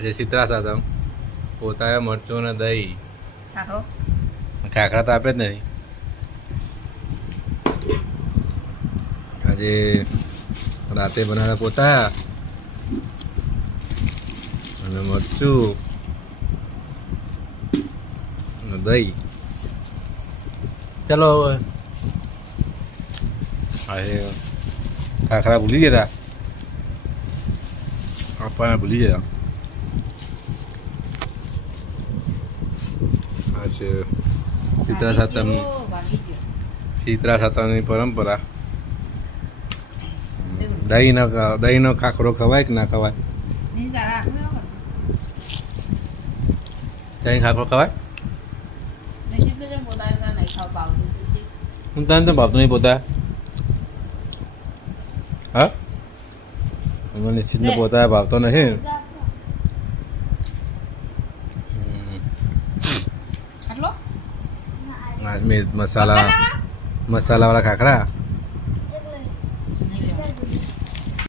આજે સિત્રા સાથે પોતાએ મરચું ને દહીં. ખાખરા? તો આપે જ નહીં. આજે રાતે બનાવ્યા પોતા. અને મરચું. દહીં. ચલો હવે. આજે ખાખરા ભૂલી ગયા આપવાના ભૂલી ગયા. આજે શીતળા સાતમ. શીતળા સાતમની પરંપરા દહીં ખ- દહીંનો ખાખરો ખવાય કે ના ખવાય નહીં, ને. દહીં ખાખરો ખવાય નહીં. હું તને તો ભાવતો નહીં પોતા હા નિશ્ચિતને પોતા ભાવતો નથી મસાલા મસાલાવાળા ખાખરા